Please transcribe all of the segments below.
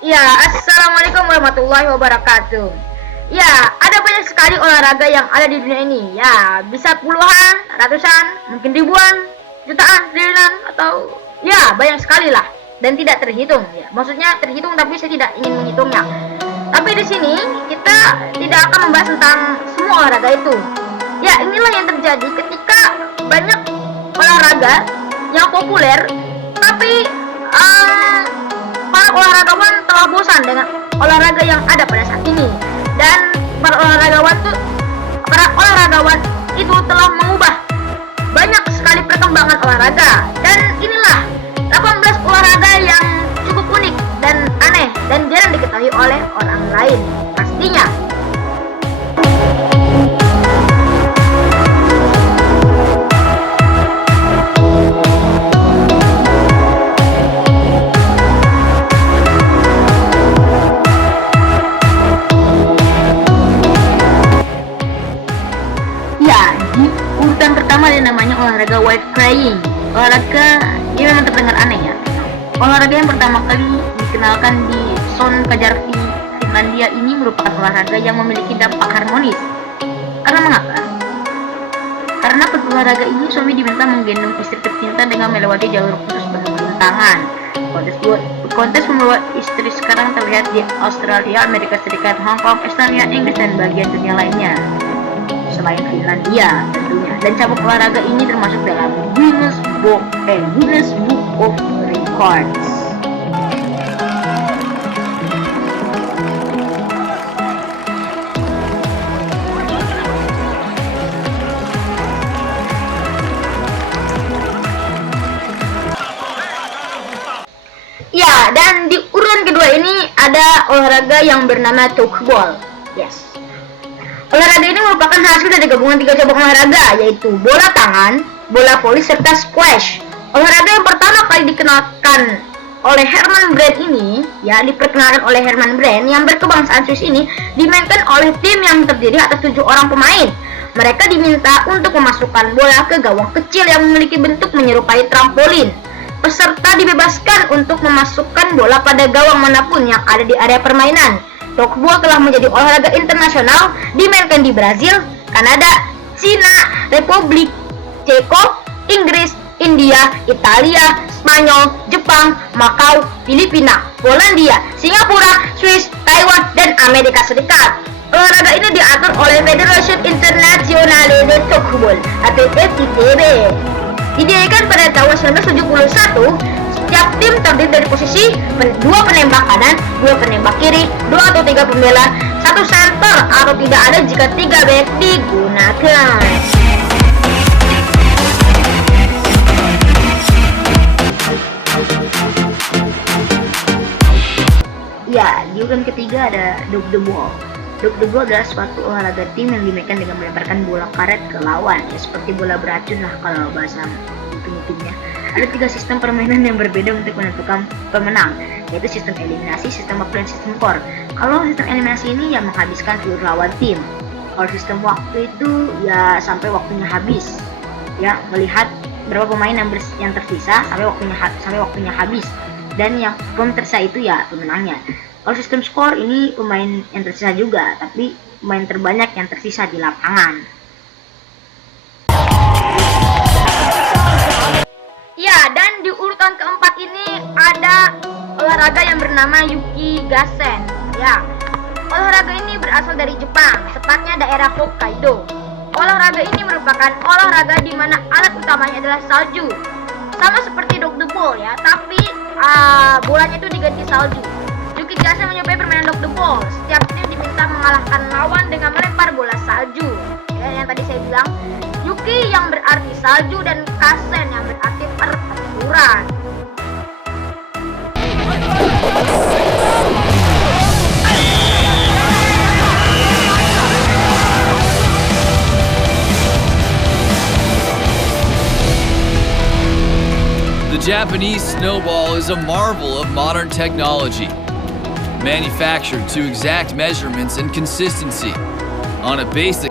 Ya, assalamualaikum warahmatullahi wabarakatuh. Ya, ada banyak sekali olahraga yang ada di dunia ini. Ya, bisa puluhan, ratusan, mungkin ribuan, jutaan, triliunan, atau ya banyak sekali lah. Dan tidak terhitung. Ya, maksudnya terhitung tapi saya tidak ingin menghitungnya. Tapi di sini kita tidak akan membahas tentang semua olahraga itu. Ya, inilah yang terjadi ketika banyak olahraga yang populer, tapi para olahragawan telah bosan dengan olahraga yang ada pada saat ini, dan para olahragawan itu telah mengubah banyak sekali perkembangan olahraga, dan inilah 18 olahraga yang cukup unik dan aneh dan jarang diketahui oleh orang lain pastinya. Ya, di urutan pertama ada namanya olahraga wave crying. Olahraga ini memang terdengar aneh ya. Olahraga yang pertama kali dikenalkan di Son Kajarvi, Finlandia ini merupakan olahraga yang memiliki dampak harmonis. Karena mengapa? Karena pada olahraga ini suami diminta menggendong istri tercinta dengan melewati jalur khusus penuh rintangan. Kontes membawa istri sekarang terlihat di Australia, Amerika Serikat, Hong Kong, Estonia, Inggris, dan bagian dunia lainnya selain Finlandia tentunya. Dan cabang olahraga ini termasuk dalam Guinness Book of Records. Ya, dan di urutan kedua ini ada olahraga yang bernama Talkball. Yes. Olahraga ini merupakan hasil dari gabungan 3 cabang olahraga, yaitu bola tangan, bola voli, serta squash. Olahraga yang pertama kali dikenalkan oleh Herman Brand ini, ya diperkenalkan oleh Herman Brand yang berkebangsaan Swiss ini, dimainkan oleh tim yang terdiri atas 7 orang pemain. Mereka diminta untuk memasukkan bola ke gawang kecil yang memiliki bentuk menyerupai trampolin. Peserta dibebaskan untuk memasukkan bola pada gawang manapun yang ada di area permainan. Talkball telah menjadi olahraga internasional, dimainkan di Brazil, Kanada, Cina, Republik Ceko, Inggris, India, Italia, Spanyol, Jepang, Makau, Filipina, Polandia, Singapura, Swiss, Taiwan, dan Amerika Serikat. Olahraga ini diatur oleh Federation Internationale de Talkball atau FITB. Didirikan pada tahun 1971, setiap tim terdiri dari posisi 2 penembak kanan, 2 penembak kiri, 2 atau 3 pembela, 1 center atau tidak ada jika 3 back digunakan. Ya, di urutan ketiga ada dodgeball. Dodgeball adalah suatu olahraga tim yang dimainkan dengan melemparkan bola karet ke lawan, ya seperti bola beracun lah kalau bahasa timnya. Ada 3 sistem permainan yang berbeda untuk menentukan pemenang, yaitu sistem eliminasi, sistem waktu, dan sistem core. Kalau sistem eliminasi ini yang menghabiskan seluruh lawan tim. Kalau sistem waktu itu ya sampai waktunya habis, ya melihat berapa pemain yang tersisa sampai waktunya habis, dan yang belum tersisa itu ya pemenangnya. Kalau sistem skor ini pemain yang tersisa juga, tapi pemain terbanyak yang tersisa di lapangan. Ya, dan di urutan keempat ini ada olahraga yang bernama Yuki Gassen. Ya, olahraga ini berasal dari Jepang, tepatnya daerah Hokkaido. Olahraga ini merupakan olahraga di mana alat utamanya adalah salju. Sama seperti dodgeball ya, tapi bolanya itu diganti salju. Yuki Gassen mencoba permainan dodgeball. Setiap tim diminta mengalahkan lawan dengan melempar bola salju. Ya, yang tadi saya bilang, Yuki yang berarti salju dan Gassen yang berarti pertempuran. The Japanese snowball is a marvel of modern technology, manufactured to exact measurements and consistency on a basic.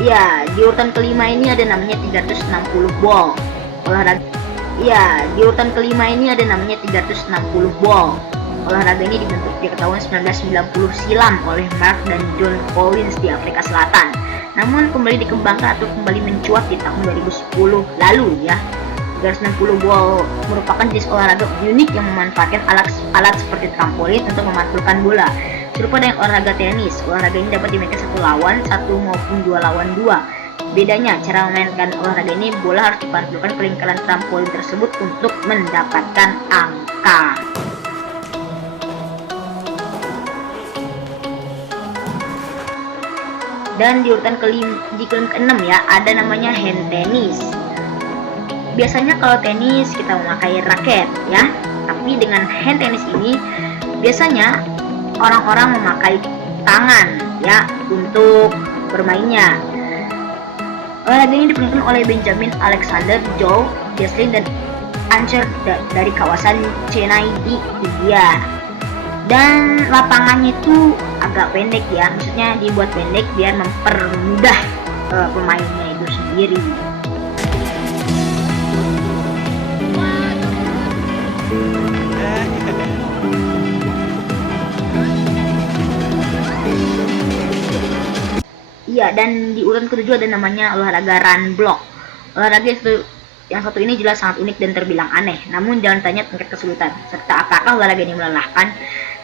Ya, di urutan kelima ini ada namanya 360 ball. Olahraga. Ya, di urutan kelima ini ada namanya 360 ball. Olahraga ini dibentuk di tahun 1990 silam oleh Mark dan John Collins di Afrika Selatan. Namun kembali dikembangkan atau kembali mencuat di tahun 2010 lalu ya. 360 ball merupakan jenis olahraga unik yang memanfaatkan alat seperti trampolin untuk memantulkan bola. Serupa dengan olahraga tenis, olahraga ini dapat dimainkan satu lawan satu maupun 2 lawan 2. Bedanya, cara memainkan olahraga ini, bola harus dipantulkan ke lingkaran trampolin tersebut untuk mendapatkan angka. Dan di urutan ke-6 ya, ada namanya hand tennis. Biasanya kalau tenis kita memakai raket ya, tapi dengan hand tennis ini biasanya orang-orang memakai tangan ya untuk bermainnya. Olahraga ini diperankan oleh Benjamin Alexander, Joe Jesslyn dan Ancher dari kawasan Chennai di India. Dan lapangannya itu agak pendek ya, maksudnya dibuat pendek biar mempermudah pemainnya itu sendiri. Iya, dan di urutan ke-7 ada namanya olahraga run block. Olahraga yang satu ini jelas sangat unik dan terbilang aneh, namun jangan tanya tingkat kesulitan serta apakah olahraga ini melelahkan.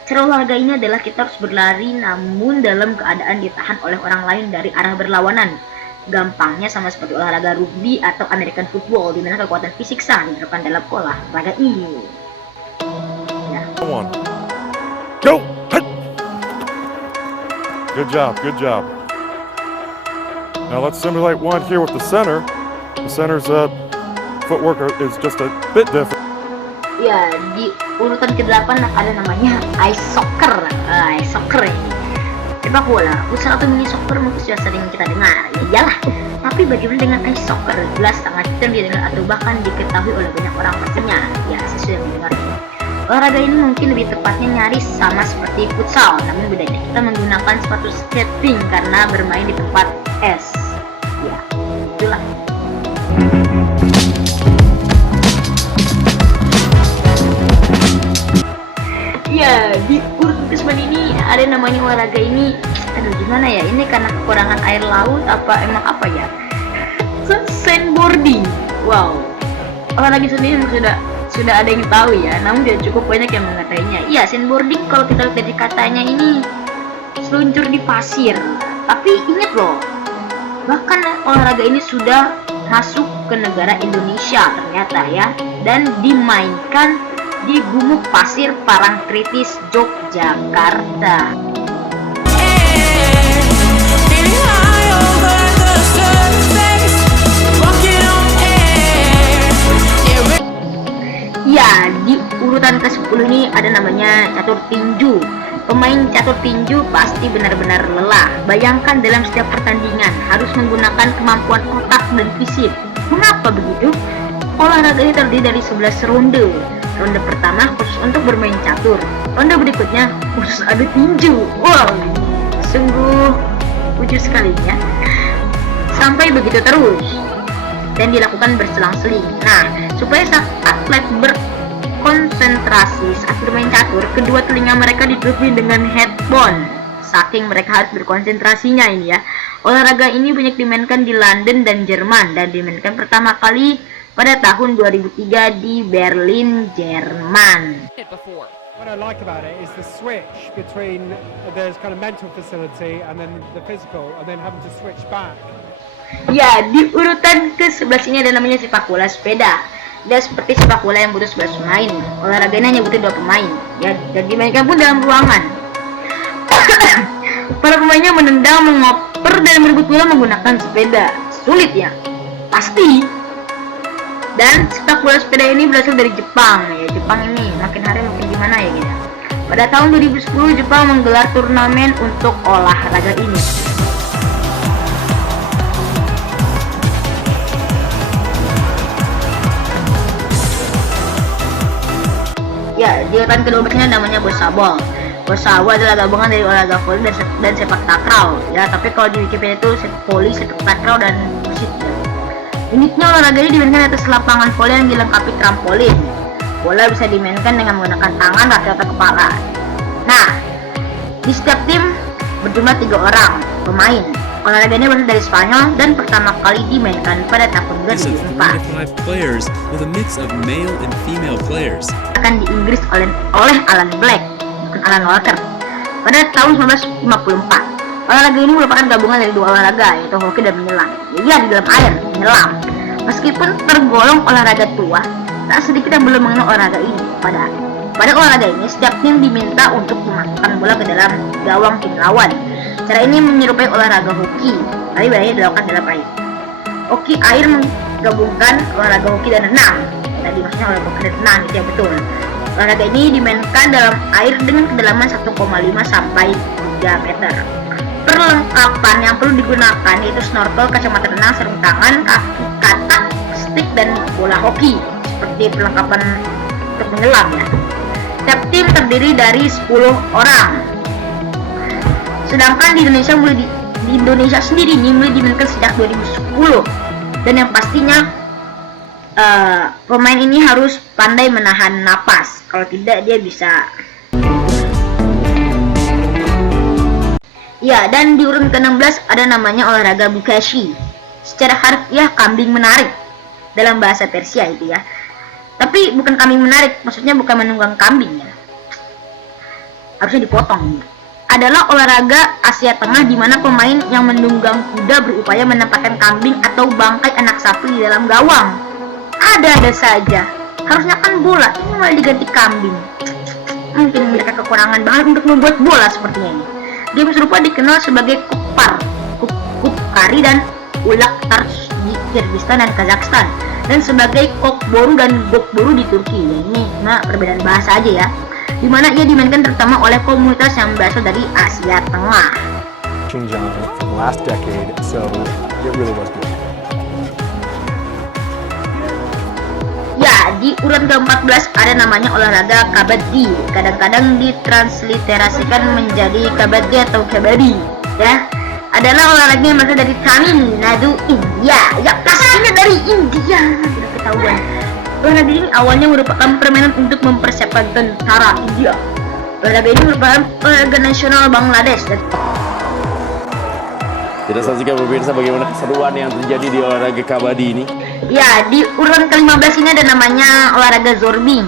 Cara olahraga ini adalah kita harus berlari namun dalam keadaan ditahan oleh orang lain dari arah berlawanan. Gampangnya sama seperti olahraga rugby atau American football, di mana kekuatan fisik sangat diterapkan dalam olahraga ini. Ya. Go! Good job, good job. Now let's simulate one here with the center. The center's footwork is just a bit different. Ya, di urutan ke-8 ada namanya ice soccer. Ice soccer ini sepak bola, futsal atau mini soccer mungkin sudah sering kita dengar. Ya iyalah, tapi bagaimana dengan ice soccer? Jelas sangat jarang didengar atau bahkan diketahui oleh banyak orang pastinya. Ya, saya sudah mendengarnya. Olahraga ini mungkin lebih tepatnya nyaris sama seperti futsal, namun bedanya kita menggunakan sepatu skating karena bermain di tempat es. Ya, itulah. Ya, di urutan ke-9 ini ada namanya olahraga ini. Aduh, gimana ya? Ini karena kekurangan air laut apa emang apa ya? Sandboarding. Wow. Olahraga sendiri sudah ada yang tahu ya, namun tidak cukup banyak yang mengetahuinya. Iya, sandboarding kalau kita lihat dari katanya ini seluncur di pasir. Tapi ingat loh, bahkan olahraga ini sudah masuk ke negara Indonesia ternyata ya, dan dimainkan di Gumuk Pasir Parangtritis, Yogyakarta. Ya, di urutan ke-10 ini ada namanya catur tinju. Pemain catur tinju pasti benar-benar lelah. Bayangkan dalam setiap pertandingan harus menggunakan kemampuan otak dan fisik. Mengapa begitu? Olahraga ini terdiri dari 11 ronde. Ronde pertama khusus untuk bermain catur. Ronde berikutnya khusus adu tinju. Wow, sungguh lucu sekali ya. Sampai begitu terus. Dan dilakukan berselang-seling. Nah, supaya sang atlet berkonsentrasi saat bermain catur, kedua telinga mereka ditutupi dengan headphone. Saking mereka harus berkonsentrasinya ini ya. Olahraga ini banyak dimainkan di London dan Jerman dan dimainkan pertama kali pada tahun 2003 di Berlin, Jerman. What I like about it is the switch between there's kind of mental facility and then the physical, and then having to switch back. Ya, di urutan ke-11 ini ada namanya sepak bola sepeda. Dia seperti sepak bola yang butuh 11 pemain. Olahraga ini hanya butuh 2 pemain. Ya, dan dimainkan pun dalam ruangan. Para pemainnya menendang, mengoper, dan merebut bola menggunakan sepeda. Sulit ya? Pasti. Dan sepak bola sepeda ini berasal dari Jepang. Ya, Jepang ini makin hari makin gimana ya gitu. Pada tahun 2010 Jepang menggelar turnamen untuk olahraga ini. Ya, di urutan ke-12 ini namanya bocabol. Bocabol adalah gabungan dari olahraga voli dan sepak takraw. Ya, tapi kalau di Wikipedia itu voli, sepak takraw dan musik. Uniknya olahraga ini dimainkan atas lapangan voli yang dilengkapi trampolin. Bola bisa dimainkan dengan menggunakan tangan, kaki, atau kepala. Nah, di setiap tim berjumlah 3 orang pemain. Olahraga ini berasal dari Spanyol dan pertama kali dimainkan pada tahun It's of 3 2004. to 5 players with a mix of male and female players. Akan di Inggris oleh Alan Black, bukan Alan Walker, pada tahun 1954. Olahraga ini merupakan gabungan dari 2 olahraga, yaitu hoki dan menyelam. Jadi di dalam air, menyelam. Meskipun tergolong olahraga tua, tak sedikit yang belum mengenal olahraga ini. Pada olahraga ini, setiap tim diminta untuk memasukkan bola ke dalam gawang tim lawan. Cara ini menyerupai olahraga hoki, tapi bedanya dilakukan dalam air. Hoki air menggabungkan olahraga hoki dan renang. Tadi maksudnya olahraga hoki dan renang, itu yang betul. Olahraga ini dimainkan dalam air dengan kedalaman 1,5 sampai 3 meter. Perlengkapan yang perlu digunakan yaitu snorkel, kacamata renang, sarung tangan, kaki katak, stick, dan bola hoki. Seperti perlengkapan untuk menyelam ya. Setiap tim terdiri dari 10 orang. Sedangkan di Indonesia sendiri ini mulai dimainkan sejak 2010. Dan yang pastinya pemain ini harus pandai menahan napas. Kalau tidak dia bisa. Ya, dan di urutan ke-16 ada namanya olahraga bukashi. Secara harfiah kambing menarik dalam bahasa Persia itu ya. Tapi bukan kambing menarik, maksudnya bukan menunggang kambing ya. Harusnya dipotong. Adalah olahraga Asia Tengah di mana pemain yang menunggang kuda berupaya menempatkan kambing atau bangkai anak sapi di dalam gawang. Ada saja. Harusnya kan bola, ini malah diganti kambing. Mungkin mereka kekurangan bahan untuk membuat bola sepertinya ini. Game serupa dikenal sebagai kupar, kupkari, dan ulak tars di Kyrgyzstan dan Kazakhstan, dan sebagai kokboru dan gokboru di Turki. Ini cuma perbedaan bahasa aja ya. Dimana ia dimainkan terutama oleh komunitas yang berasal dari Asia Tengah. Xinjiang from last decade, so it really was good. Ya, di urutan ke-14 ada namanya olahraga kabaddi. Kadang-kadang ditransliterasikan menjadi kabaddi atau kabaddi. Ya, adalah olahraga yang berasal dari Tamil Nadu, India. Ya, pastinya dari India. Sudah ketahuan. Olahraga ini awalnya merupakan permainan untuk mempersiapkan tentara India. Olahraga ini merupakan olahraga nasional Bangladesh. Dan kita saksikan pemirsa bagaimana keseruan yang terjadi di olahraga kabaddi ini. ya, di urutan ke-15 ini ada namanya olahraga zorbing.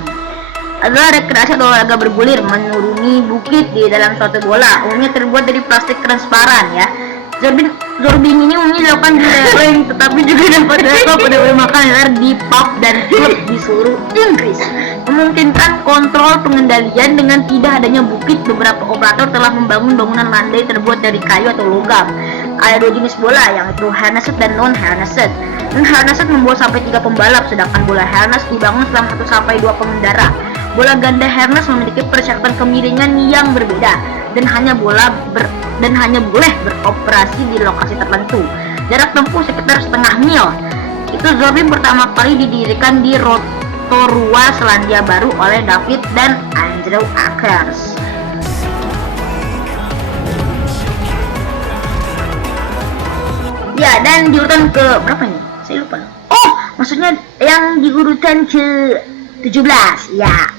Adalah rekreasi atau olahraga bergulir menuruni bukit di dalam suatu bola. Umumnya terbuat dari plastik transparan ya. Zorbing ini umumnya dilakukan di lereng, tetapi juga dapat dilakukan pada bermakan layar di pub dan klub di seluruh Inggris. Memungkinkan kontrol pengendalian dengan tidak adanya bukit. Beberapa operator telah membangun bangunan landai terbuat dari kayu atau logam. Ada 2 jenis bola, yaitu harnessed dan non-harnessed. Dan harnessed membawa sampai 3 pembalap, sedangkan bola harnessed dibangun selama 1 sampai 2 pengendara. Bola ganda harness memiliki persyaratan kemiringan yang berbeda dan hanya boleh beroperasi di lokasi tertentu. Jarak tempuh sekitar setengah mil. Itu zorbing pertama kali didirikan di Rotorua, Selandia Baru oleh David dan Andrew Akers. Ya, dan di urutan ke berapa nih? Saya lupa. Oh, maksudnya yang di urutan ke 17 ya.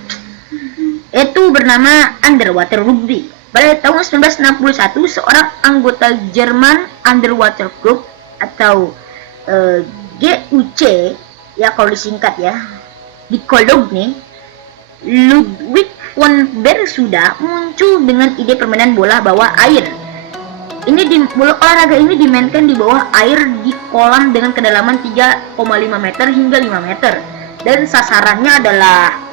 Itu bernama Underwater Rugby. Pada tahun 1961, seorang anggota Jerman Underwater Club atau GUC ya kalau disingkat ya, di Cologne, Ludwig von Bersuda muncul dengan ide permainan bola bawah air. Olahraga ini dimainkan di bawah air di kolam dengan kedalaman 3,5 meter hingga 5 meter, dan sasarannya adalah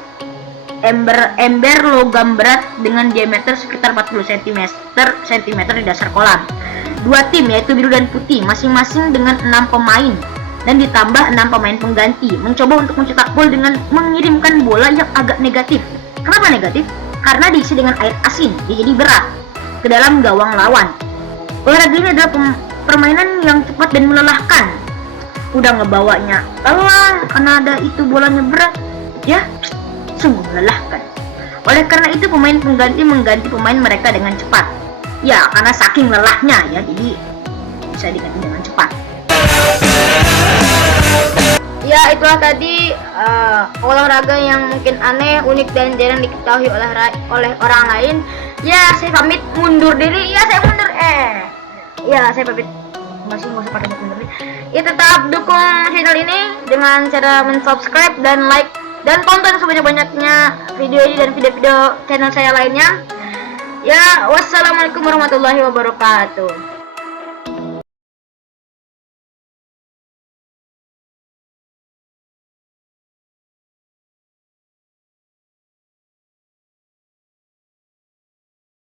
ember logam berat dengan diameter sekitar 40 cm di dasar kolam. 2 tim yaitu biru dan putih masing-masing dengan 6 pemain dan ditambah 6 pemain pengganti mencoba untuk mencetak gol dengan mengirimkan bola yang agak negatif. Kenapa negatif? Karena diisi dengan air asin, jadi berat ke dalam gawang lawan. Olahraga ini adalah permainan yang cepat dan melelahkan. Udah ngebawanya lelah karena ada itu bolanya berat, ya sungguh melelahkan. Oleh karena itu pemain pengganti mengganti pemain mereka dengan cepat. Ya, karena saking lelahnya ya, jadi bisa diganti dengan cepat. Ya, itulah tadi olahraga yang mungkin aneh, unik dan jarang diketahui oleh orang lain. Ya, saya pamit mundur diri. Ya, saya mundur. Ya, saya pamit. Masih nggak usah pakai mundur. Ya, tetap dukung channel ini dengan cara mensubscribe dan like dan tonton sebanyak-banyaknya video ini dan video-video channel saya lainnya. Ya, wassalamualaikum warahmatullahi wabarakatuh.